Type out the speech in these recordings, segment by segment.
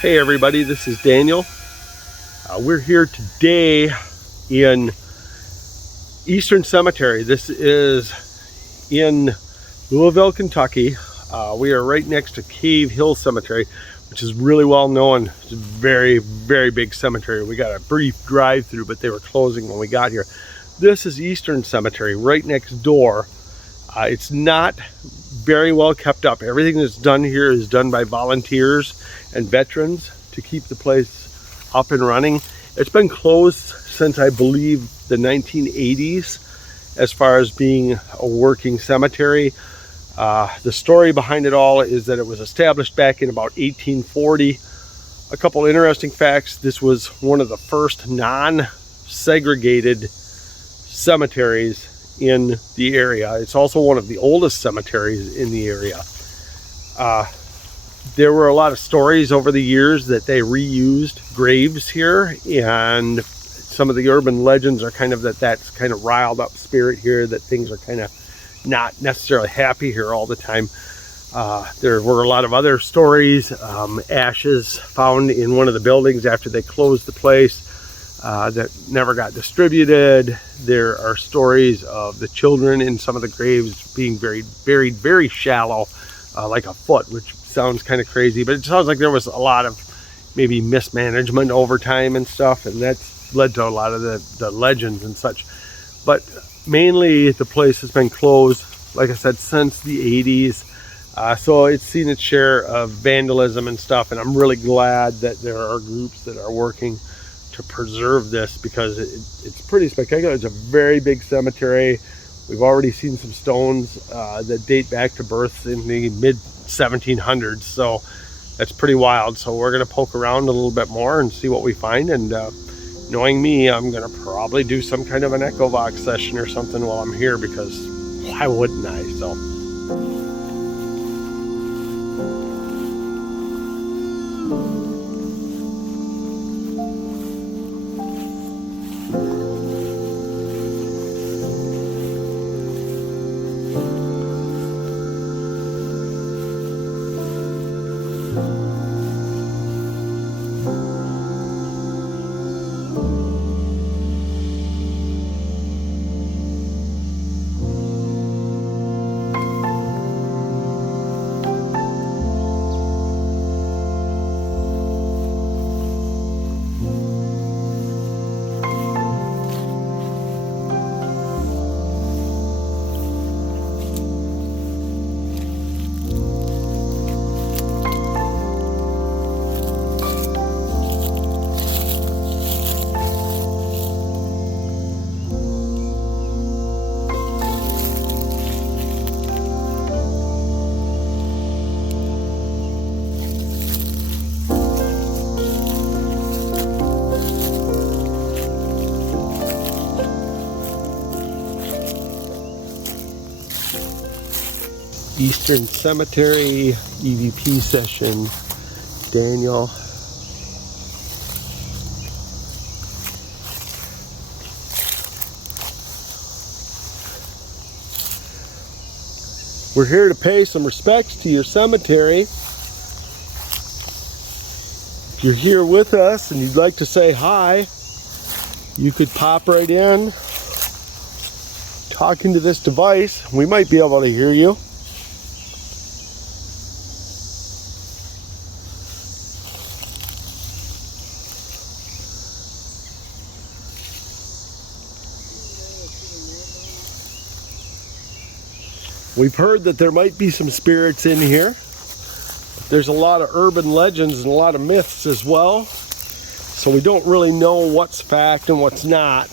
Hey everybody, this is Daniel. We're here today in Eastern Cemetery. This is in Louisville, Kentucky. We are right next to Cave Hill Cemetery, which is really well known. It's a very, very big cemetery. We got a brief drive through, but they were closing when we got here. This is Eastern Cemetery right next door. It's not very well kept up. Everything that's done here is done by volunteers and veterans to keep the place up and running. It's been closed since I believe the 1980s as far as being a working cemetery. The story behind it all is that it was established back in about 1840. A couple interesting facts: this was one of the first non-segregated cemeteries in the area. It's also one of the oldest cemeteries in the area. There were a lot of stories over the years that they reused graves here, and some of the urban legends are kind of that's kind of riled up spirit here, that things are kind of not necessarily happy here all the time. There were a lot of other stories, ashes found in one of the buildings after they closed the place that never got distributed. There are stories of the children in some of the graves being buried very shallow, like a foot, which sounds kind of crazy, but it sounds like there was a lot of maybe mismanagement over time and stuff, and that's led to a lot of the legends and such. But mainly the place has been closed, like I said, since the 80s. So it's seen its share of vandalism and stuff, and I'm really glad that there are groups that are working to preserve this, because it's pretty spectacular. It's a very big cemetery. We've already seen some stones that date back to births in the mid 1700s, so that's pretty wild. So we're going to poke around a little bit more and see what we find, and knowing me, I'm going to probably do some kind of an echo vox session or something while I'm here, because why wouldn't I? So Eastern Cemetery EVP session. Daniel. We're here to pay some respects to your cemetery. If you're here with us and you'd like to say hi, you could pop right in, talk into this device. We might be able to hear you. We've heard that there might be some spirits in here. There's a lot of urban legends and a lot of myths as well. So we don't really know what's fact and what's not.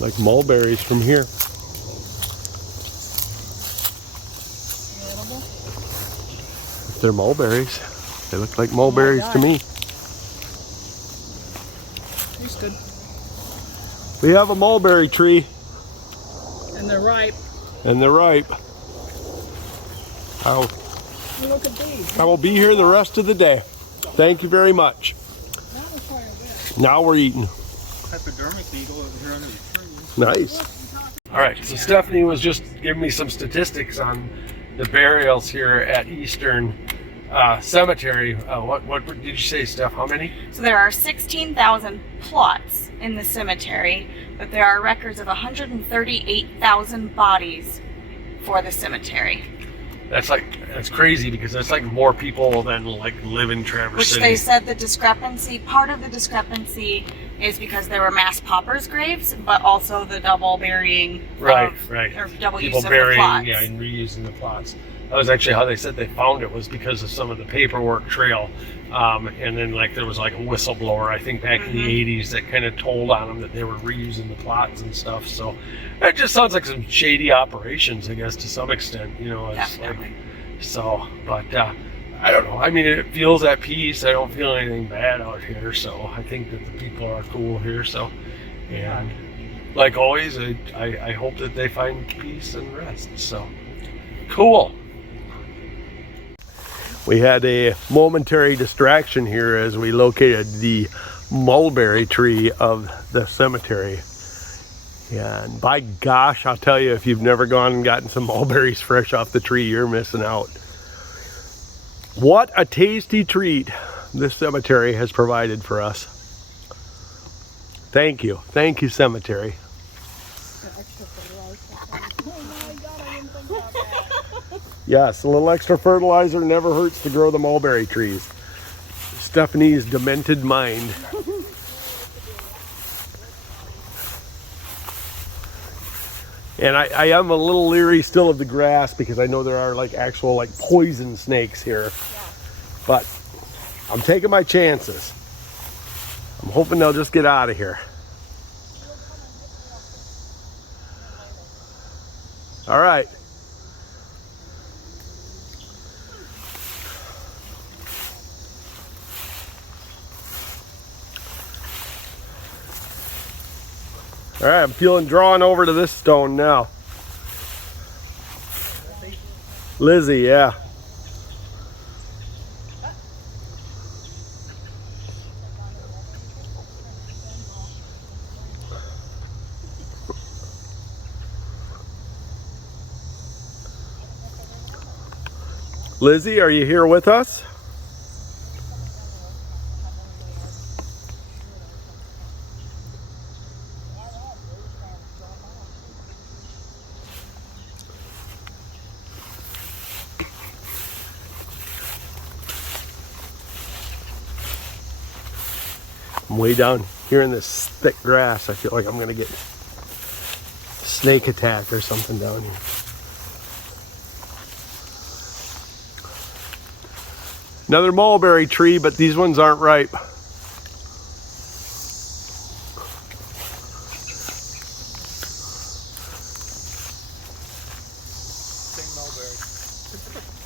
like mulberries from here. They're mulberries. They look like mulberries to me. Here's good. We have a mulberry tree. And they're ripe. And they're ripe. Look at these. I will be here the rest of the day. Thank you very much. Now we're trying this. Now we're eating. Hypodermic needle over here under the tree. Nice. All right, so Stephanie was just giving me some statistics on the burials here at Eastern Cemetery. What did you say, Steph? How many? So there are 16,000 plots in the cemetery, but there are records of 138,000 bodies for the cemetery. That's crazy because that's like more people than like live in Traverse Which City. they said the discrepancy, part of the discrepancy is because there were mass paupers graves, but also the double burying Right. or double People use of burying, the plots. yeah, and reusing the plots. That was actually how they said they found it, was because of some of the paperwork trail. And then like there was like a whistleblower, I think back in the 80s, that kind of told on them that they were reusing the plots and stuff. So it just sounds like some shady operations, I guess, to some extent, you know. It's Definitely. but I don't know. I mean, it feels at peace. I don't feel anything bad out here. So I think that the people are cool here. So, and like always, I hope that they find peace and rest. So cool. We had a momentary distraction here as we located the mulberry tree of the cemetery. And by gosh, I'll tell you, if you've never gone and gotten some mulberries fresh off the tree, you're missing out. What a tasty treat this cemetery has provided for us. Thank you. Thank you, cemetery. Yes, a little extra fertilizer never hurts to grow the mulberry trees. Stephanie's demented mind. And I am a little leery still of the grass because I know there are like actual like poison snakes here. But I'm taking my chances. I'm hoping they'll just get out of here. All right. All right, I'm drawn over to this stone now. Lizzie, yeah. Lizzie, are you here with us? I'm way down here in this thick grass. I feel like I'm gonna get snake attack or something down here. Another mulberry tree, but these ones aren't ripe. Same mulberry.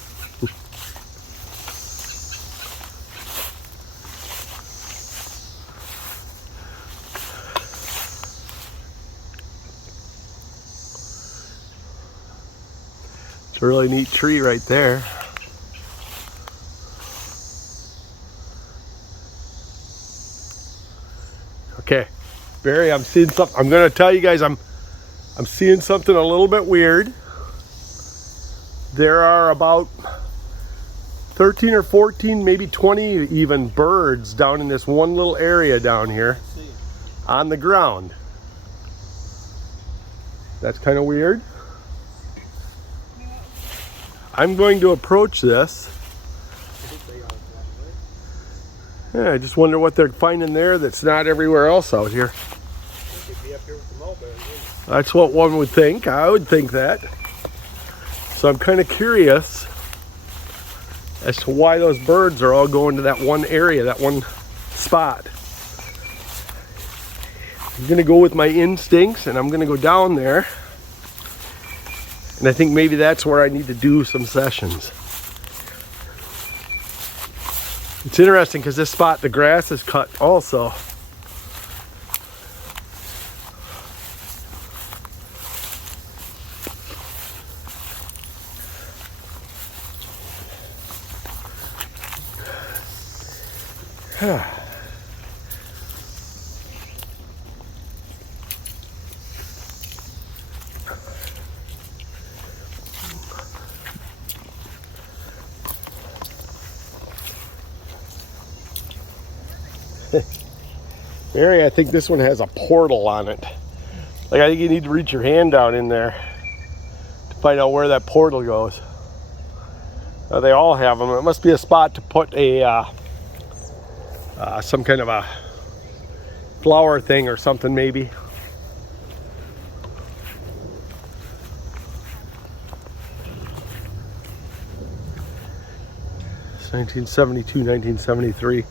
It's a really neat tree right there. Okay, Barry, I'm seeing something. I'm gonna tell you guys, I'm seeing something a little bit weird. There are about 13 or 14, maybe 20 even birds down in this one little area down here on the ground. That's kind of weird. I'm going to approach this. Yeah, I just wonder what they're finding there that's not everywhere else out here. That's what one would think. I would think that. So I'm kind of curious as to why those birds are all going to that one area, that one spot. I'm gonna go with my instincts and I'm gonna go down there. And I think maybe that's where I need to do some sessions. It's interesting because this spot, the grass is cut also. Mary, I think this one has a portal on it. Like, I think you need to reach your hand down in there to find out where that portal goes. They all have them. It must be a spot to put a some kind of a flower thing or something, maybe. It's 1972, 1973.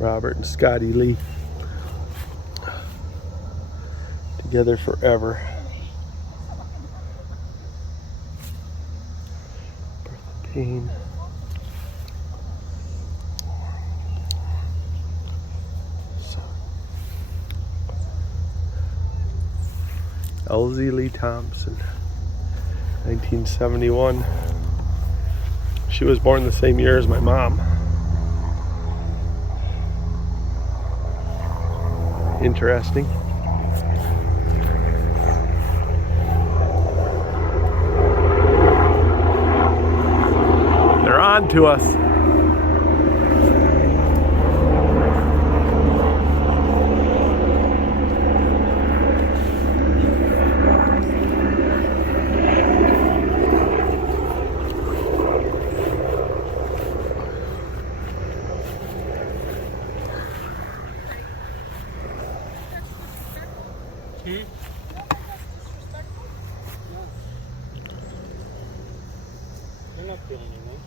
Robert and Scotty Lee. Together forever. Bertha Payne. Elsie Lee Thompson. 1971. She was born the same year as my mom. Interesting. They're on to us. You're not the only one.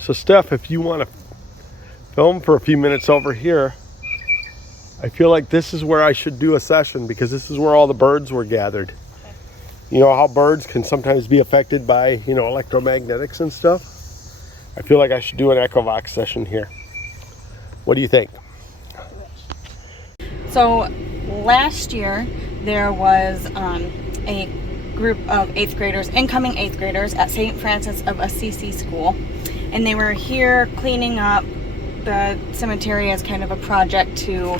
So Steph, if you want to film for a few minutes over here, I feel like this is where I should do a session because this is where all the birds were gathered. Okay. You know how birds can sometimes be affected by, you know, electromagnetics and stuff? I feel like I should do an Echovox session here. What do you think? So last year there was a group of 8th graders, incoming 8th graders at St. Francis of Assisi School, and they were here cleaning up the cemetery as kind of a project to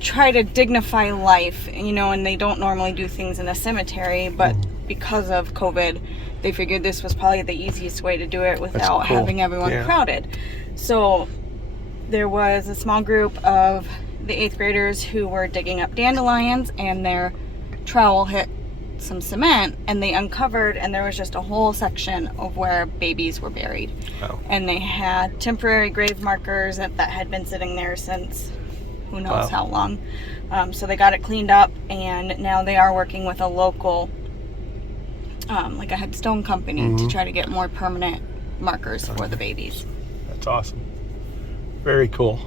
try to dignify life, you know, and they don't normally do things in a cemetery, but because of COVID, they figured this was probably the easiest way to do it without having everyone crowded. So there was a small group of the 8th graders who were digging up dandelions, and their trowel hit some cement, and they uncovered, and there was just a whole section of where babies were buried. Oh. And they had temporary grave markers that had been sitting there since who knows how long. So they got it cleaned up, and now they are working with a local like a headstone company to try to get more permanent markers for the babies. That's awesome. Very cool.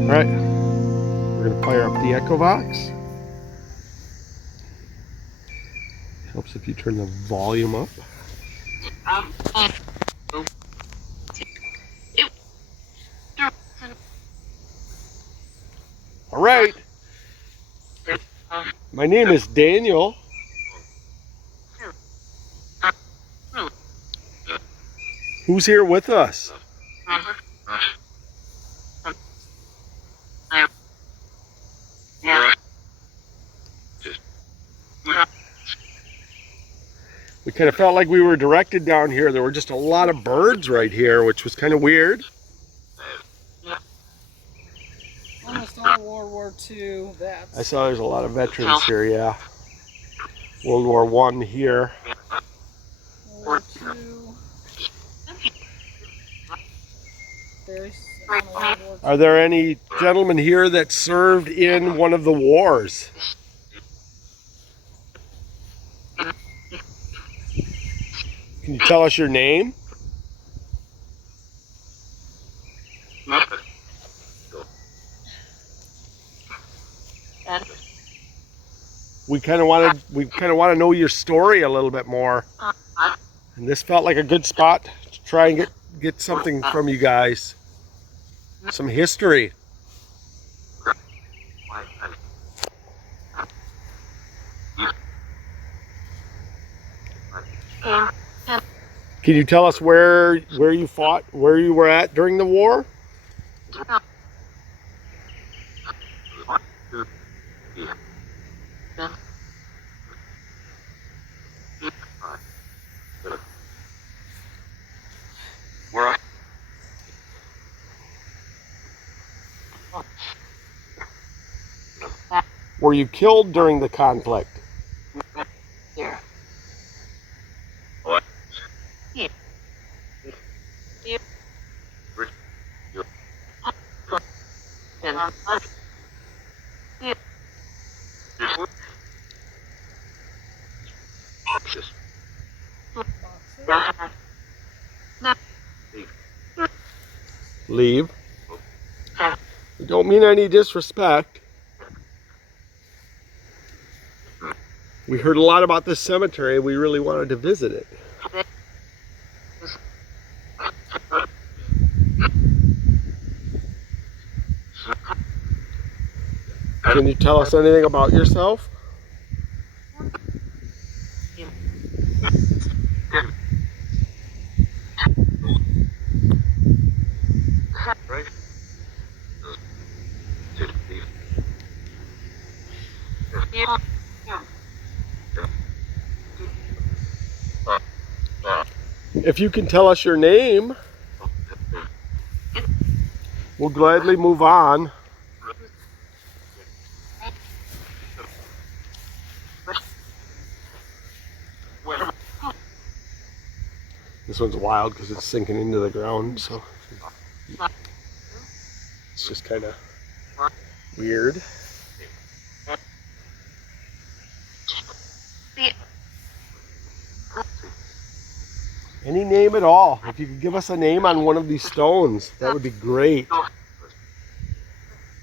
All right, we're gonna fire up the Echovox. Helps if you turn the volume up. All right, my name is Daniel. Who's here with us? We kind of felt like we were directed down here. There were just a lot of birds right here, which was kind of weird. Almost all World War II vets. I saw there's a lot of veterans here, yeah. World War I here. World War II. There's on World War II. Are there any gentlemen here that served in one of the wars? Can you tell us your name? We kind of want to know your story a little bit more. And this felt like a good spot to try and get something from you guys. Some history. Can you tell us where you fought, where you were at during the war? Were you killed during the conflict? Leave. We don't mean any disrespect. We heard a lot about this cemetery. We really wanted to visit it. Can you tell us anything about yourself? If you can tell us your name, we'll gladly move on. This one's wild because it's sinking into the ground, so it's just kind of weird. Any name at all. If you could give us a name on one of these stones, that would be great.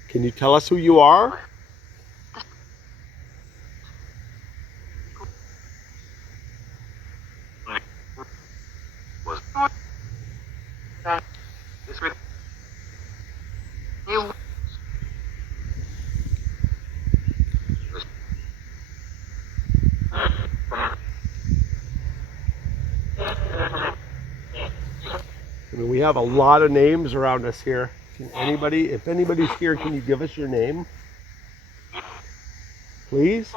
Can you tell us who you are? I mean, we have a lot of names around us here. If anybody's here, can you give us your name? Please?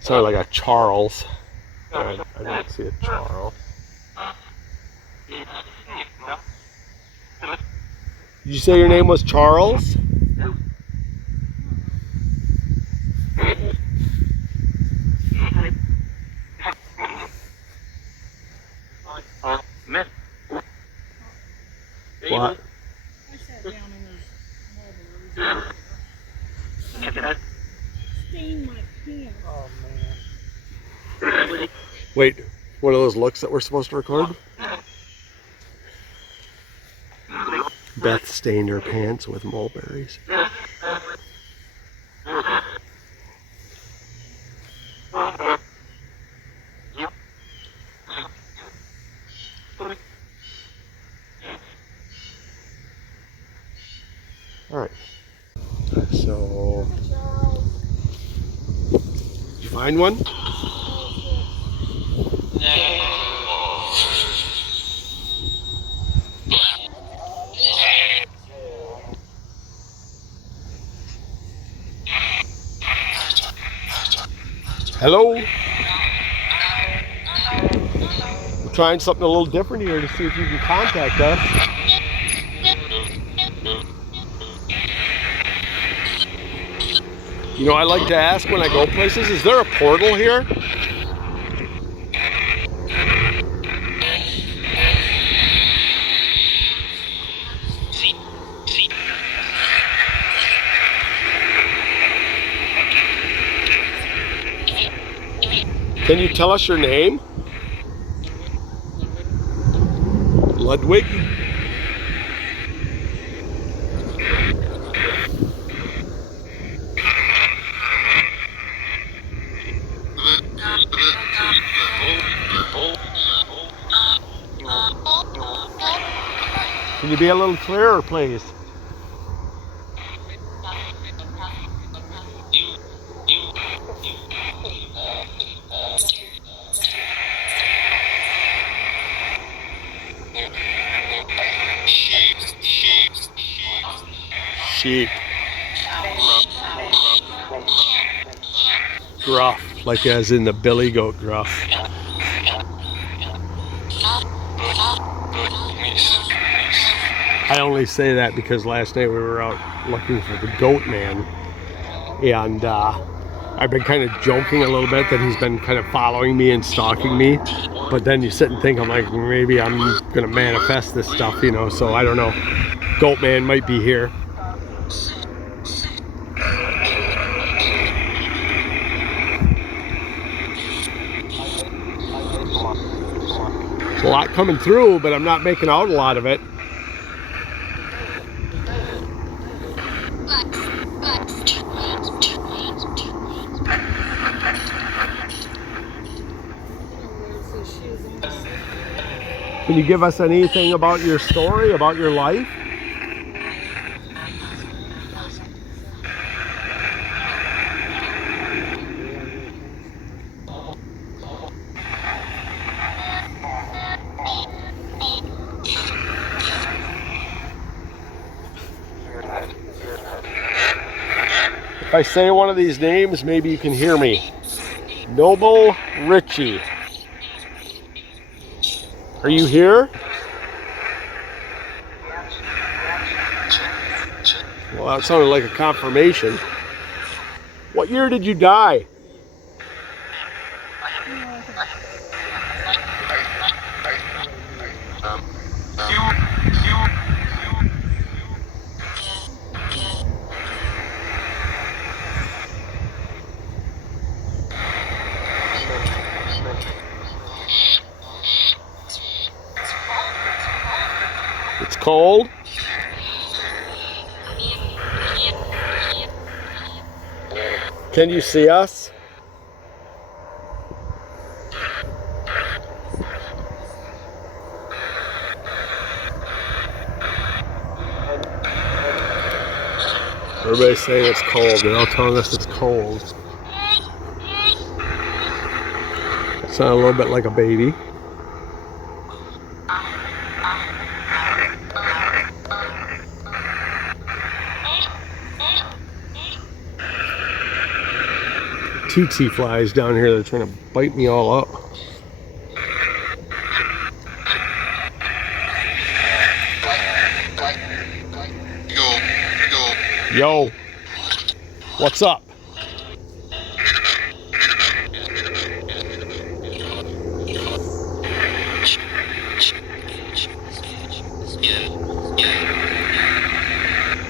Sounded like a Charles. I don't see a Charles. Did you say your name was Charles? What? I sat down in those mulberries. Stained my pants. Oh man. Wait, one of those looks that we're supposed to record? Beth stained her pants with mulberries. Alright. So, did you find one? Hello? We're trying something a little different here to see if you can contact us. You know, I like to ask when I go places, is there a portal here? Can you tell us your name? Ludwig? Can you be a little clearer, please? Sheep. Gruff, like as in the billy goat gruff. I only say that because last night we were out looking for the goat man, and I've been kind of joking a little bit that he's been kind of following me and stalking me, but then you sit and think, I'm like, maybe I'm gonna manifest this stuff, you know, so I don't know. Goat man might be here. There's a lot coming through, but I'm not making out a lot of it. Can you give us anything about your story, about your life? If I say one of these names, maybe you can hear me. Noble Richie. Are you here? Well, that sounded like a confirmation. What year did you die? It's cold. Can you see us? Everybody's saying it's cold. They're all telling us it's cold. It sounds a little bit like a baby. TT flies down here, they're trying to bite me all up. Yo, what's up?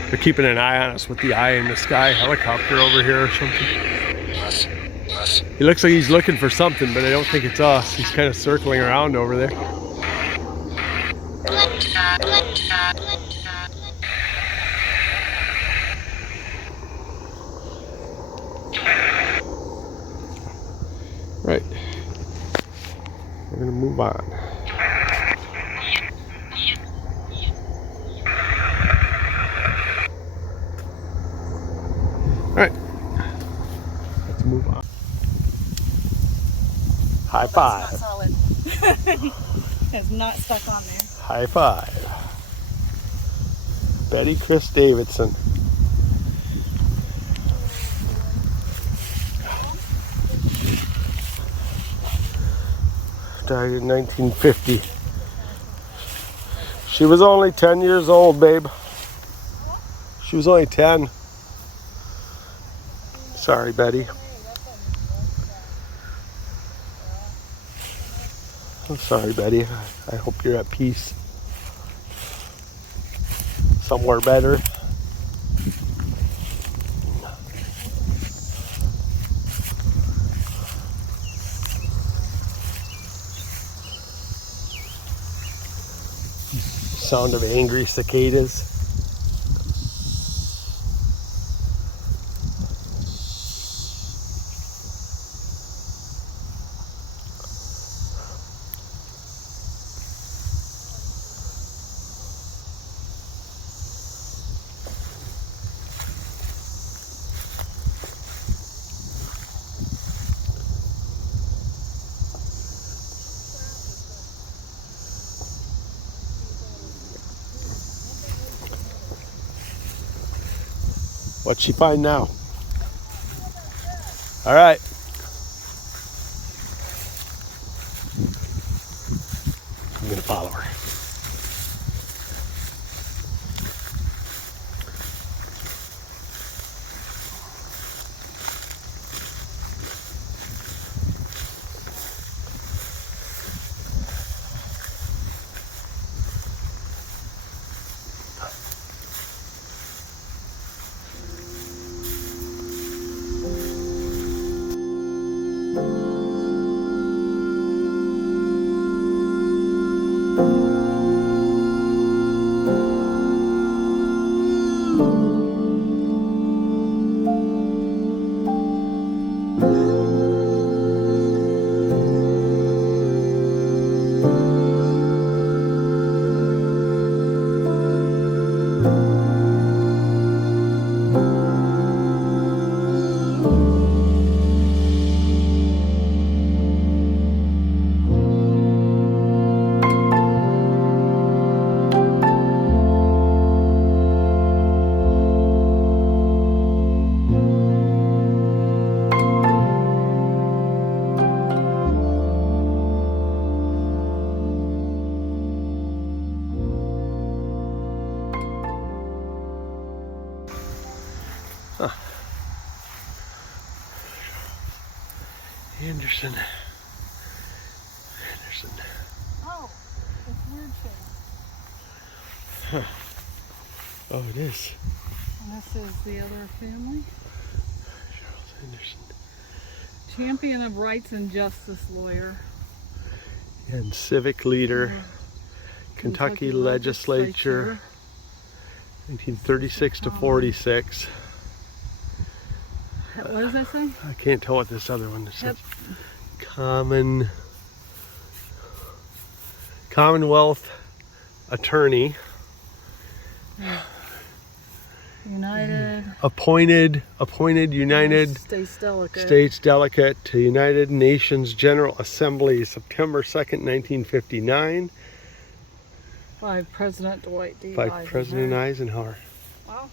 They're keeping an eye on us with the eye in the sky helicopter over here or something. He looks like he's looking for something, but I don't think it's us. He's kind of circling around over there. Right. We're gonna move on. All right. Let's move on. High five. That's not solid. It's not stuck on there. High five. Betty Chris Davidson. died in 1950. She was only 10 years old, babe. She was only 10. Sorry, Betty. I'm sorry, Betty. I hope you're at peace. Somewhere better. Sound of angry cicadas. What'd she find now? All right. I'm gonna follow her. Anderson. Oh, it's weird thing. Oh, it is. And this is the other family. Charles Anderson. Champion of rights and justice lawyer. And civic leader. Kentucky legislature. 1936 to 46. What does that say? I can't tell what this other one is. Yep. Commonwealth attorney. United Appointed United States delegate to United Nations General Assembly, September 2nd, 1959. by President Dwight D. By Eisenhower. President Eisenhower. Wow.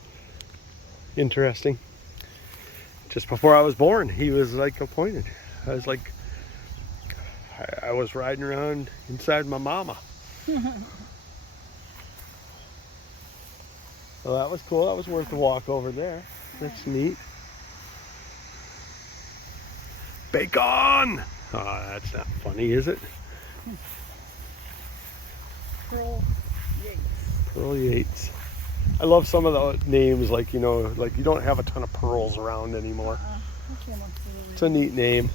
Interesting. Just before I was born, he was like appointed. I was like, I was riding around inside my mama. Well, that was cool. That was worth the walk over there. That's neat. Bacon! Oh, that's not funny, is it? Pearl Yates. Pearl Yates. I love some of the names, like, you know, like you don't have a ton of pearls around anymore. I came up with It's a neat name.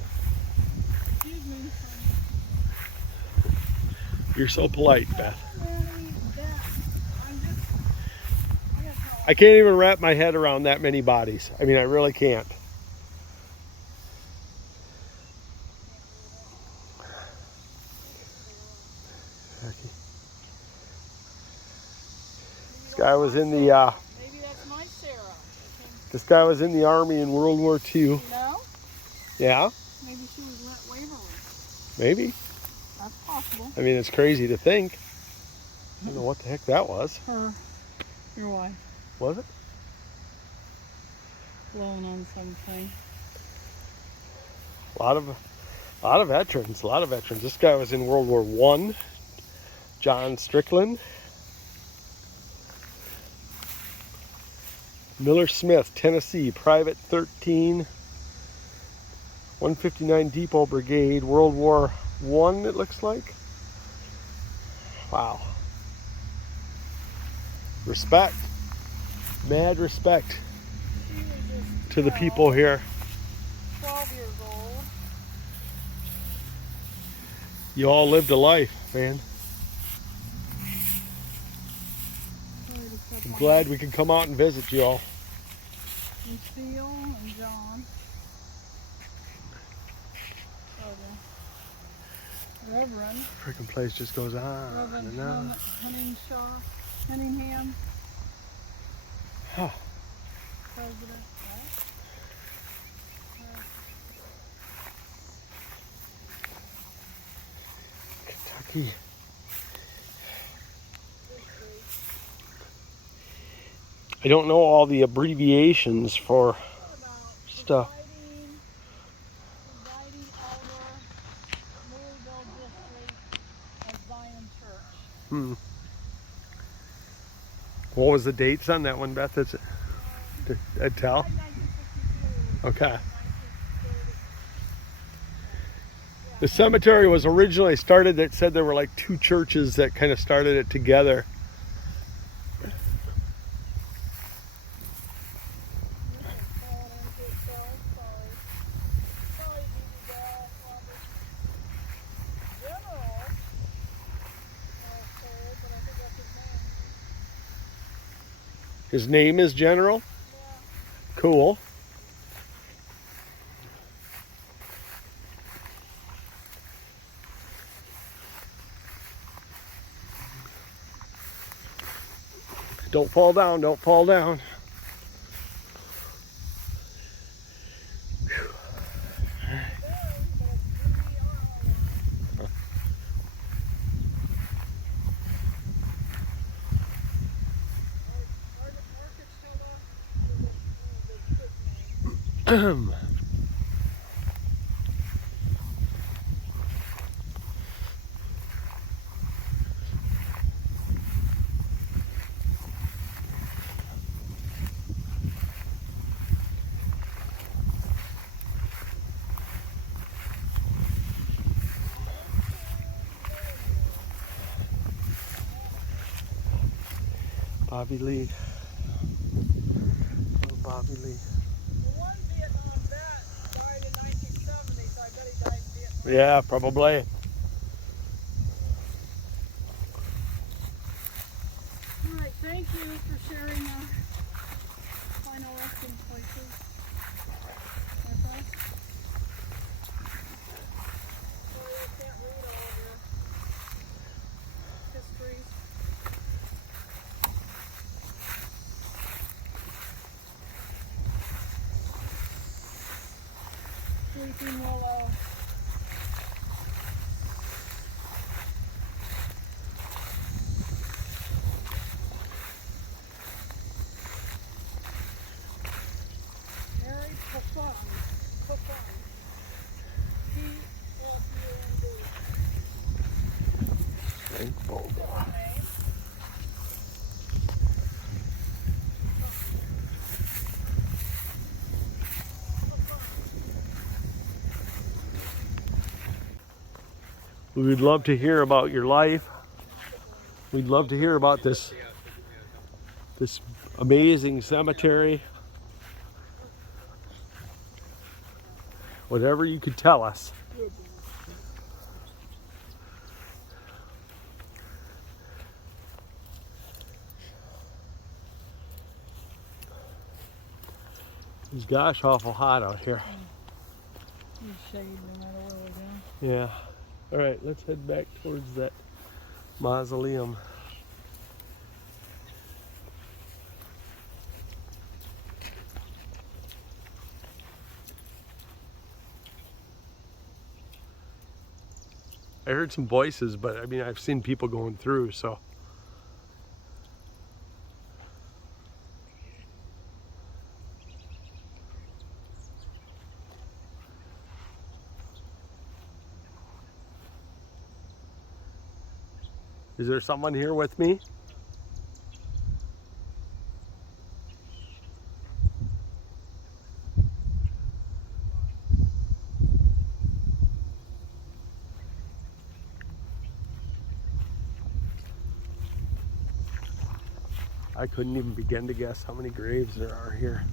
Excuse me. You're so polite, Beth. I'm just, I can't even wrap my head around that many bodies. I mean, I really can't. This guy was in the maybe that's my Sarah. this guy was in the army in World War II. No? Yeah, Maybe she was at Waverly. maybe. That's possible. I mean, it's crazy to think. I don't know what the heck that was. Her, your wife, Was it? blowing on something. A lot of A lot of veterans, a lot of veterans. This guy was in World War I, John Strickland. Miller Smith, Tennessee, Private 13, 159 Depot Brigade, World War I, it looks like. Wow. Respect. Mad respect She was just to the people here. 12 years old. You all lived a life, man. I'm glad we could come out and visit you all. And Seal and John. Oh, the Reverend. Freaking place just goes on Reverend and on. Cunningham. Huh. President. Kentucky. I don't know all the abbreviations for stuff. Presiding elder, Louisville district of Zion Church. Hmm. What was the dates on that one, Beth? Is it? I'd tell. 1962. Okay. 1930. The cemetery was originally started, it said there were like two churches that kind of started it together. His name is General? Cool. Don't fall down, don't fall down. Bobby Lee. Oh, Bobby Lee. One Vietnam vet died in 1970, so I bet he died in Vietnam. Yeah, probably. All right, thank you for sharing final resting places with us. Sorry I can't read all of your histories. Sleeping Willow. Mary Pafun. Pafun. P-F-U-N-D. Thank Bobo. Name. We would love to hear about your life. We'd love to hear about this amazing cemetery. Whatever you could tell us. It's gosh awful hot out here. There's shade no matter where we go. Yeah. All right, let's head back towards that mausoleum. I heard some voices, but I mean, I've seen people going through, so. Is there someone here with me? I couldn't even begin to guess how many graves there are here.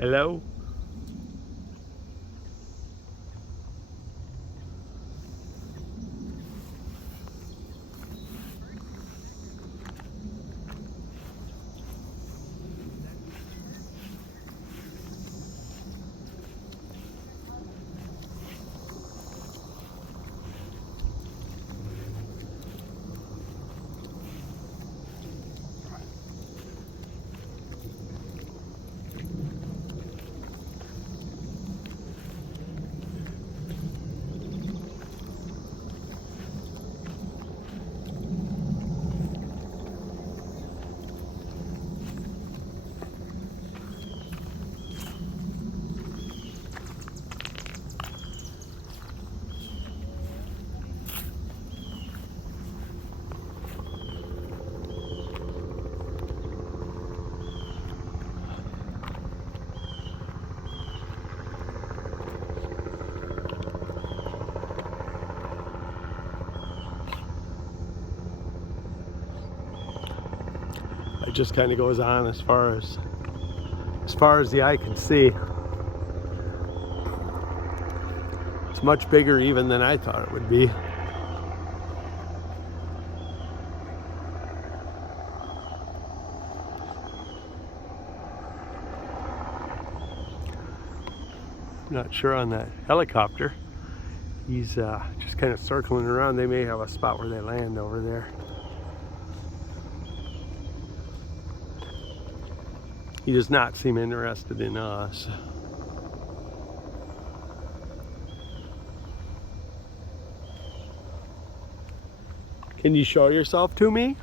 Hello? It just kind of goes on as far as the eye can see. It's much bigger even than I thought it would be. Not sure on that helicopter. He's just kind of circling around. They may have a spot where they land over there. He does not seem interested in us. Can you show yourself to me?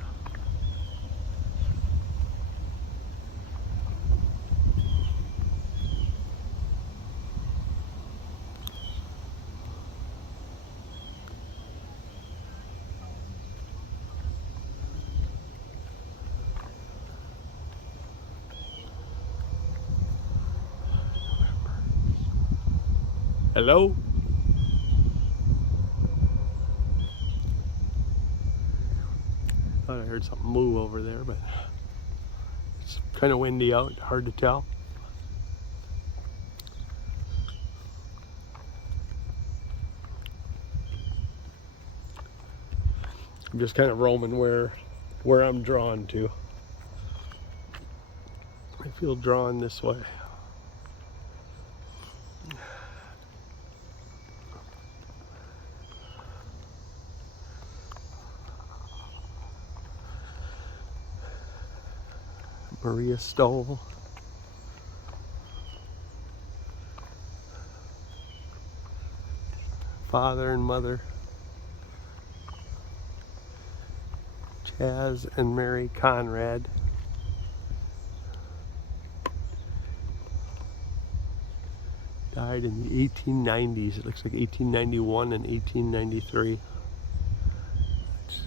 Hello? Thought I heard something move over there, but it's kind of windy out, hard to tell. I'm just kind of roaming where I'm drawn to. I feel drawn this way. Maria Stoll. Father and mother. Chaz and Mary Conrad. Died in the 1890s. It looks like 1891 and 1893. It's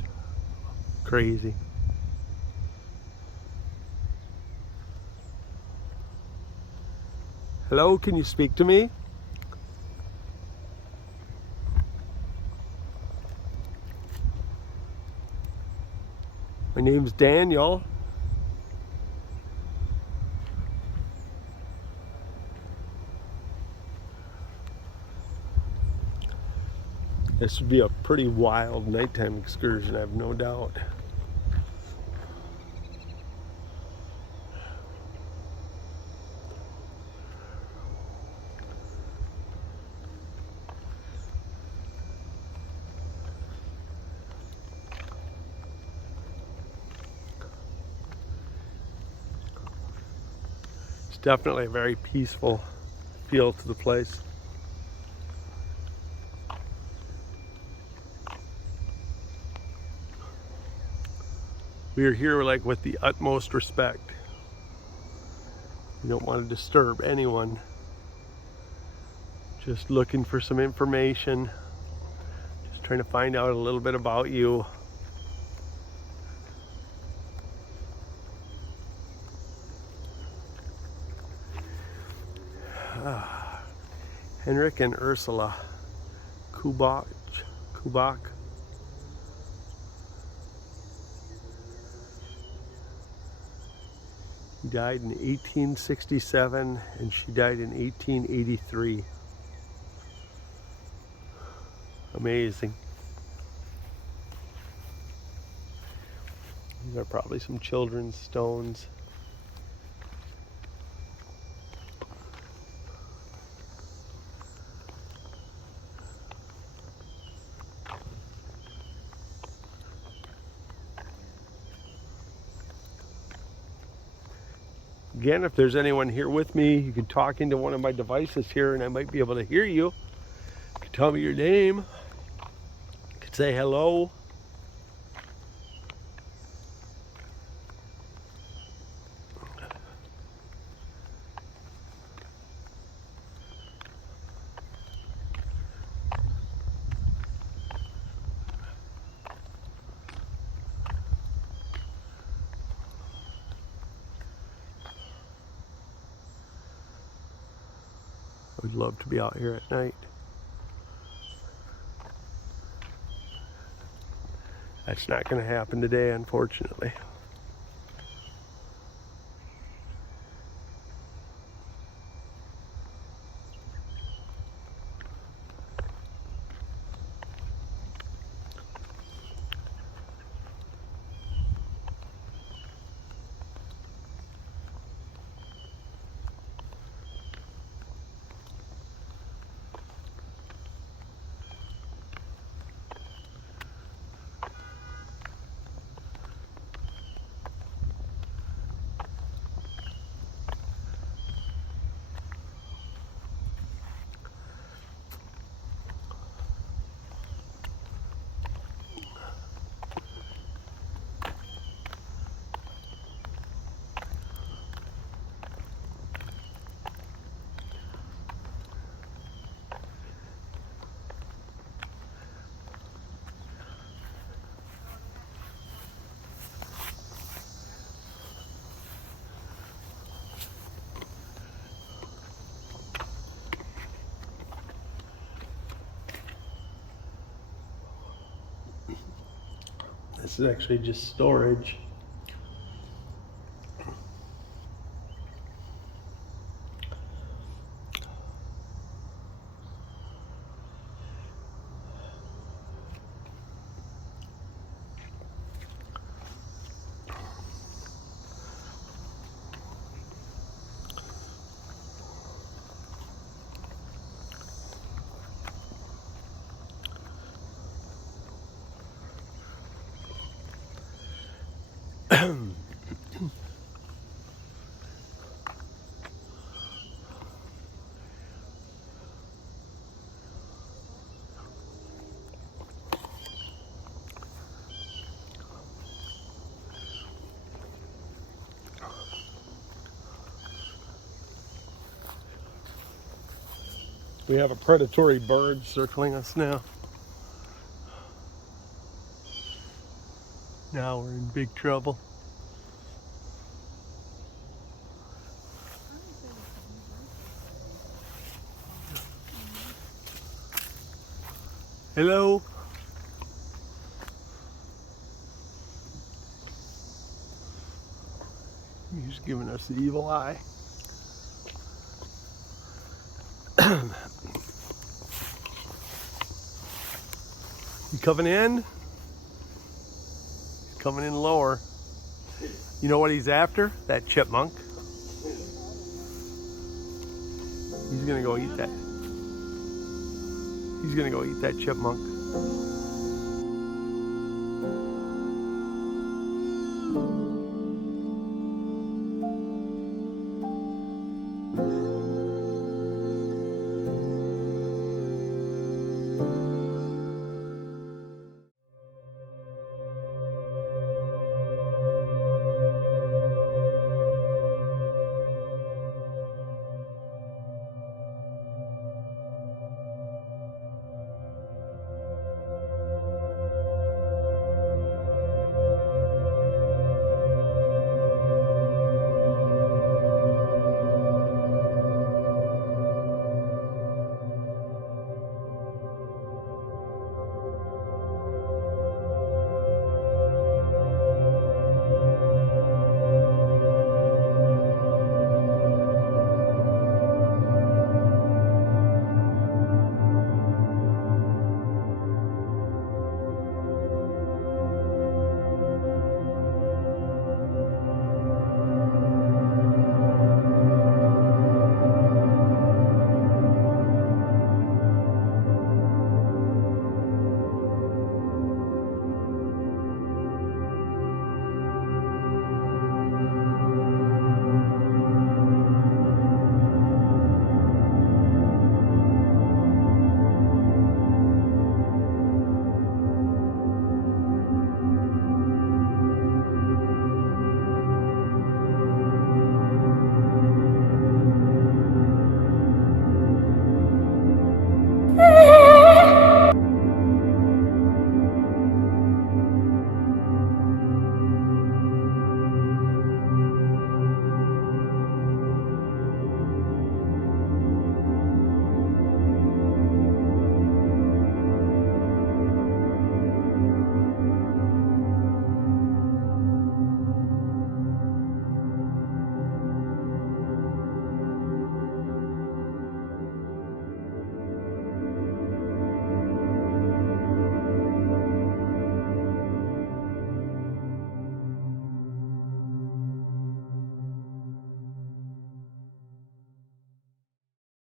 crazy. Hello, can you speak to me? My name's Daniel. This would be a pretty wild nighttime excursion, I have no doubt. It's definitely a very peaceful feel to the place. We are here like with the utmost respect. We don't want to disturb anyone. Just looking for some information. Just trying to find out a little bit about you. Henrik and Ursula Kubach. He died in 1867 and she died in 1883. Amazing. These are probably some children's stones. Again, if there's anyone here with me, you can talk into one of my devices here and I might be able to hear you. You can tell me your name. You can say hello. I would love to be out here at night. That's not going to happen today, unfortunately. This is actually just storage. We have a predatory bird circling us now. Now we're in big trouble. Hello? He's giving us the evil eye. You coming in? He's coming in lower. You know what he's after? That chipmunk. He's gonna go eat that. He's gonna go eat that chipmunk.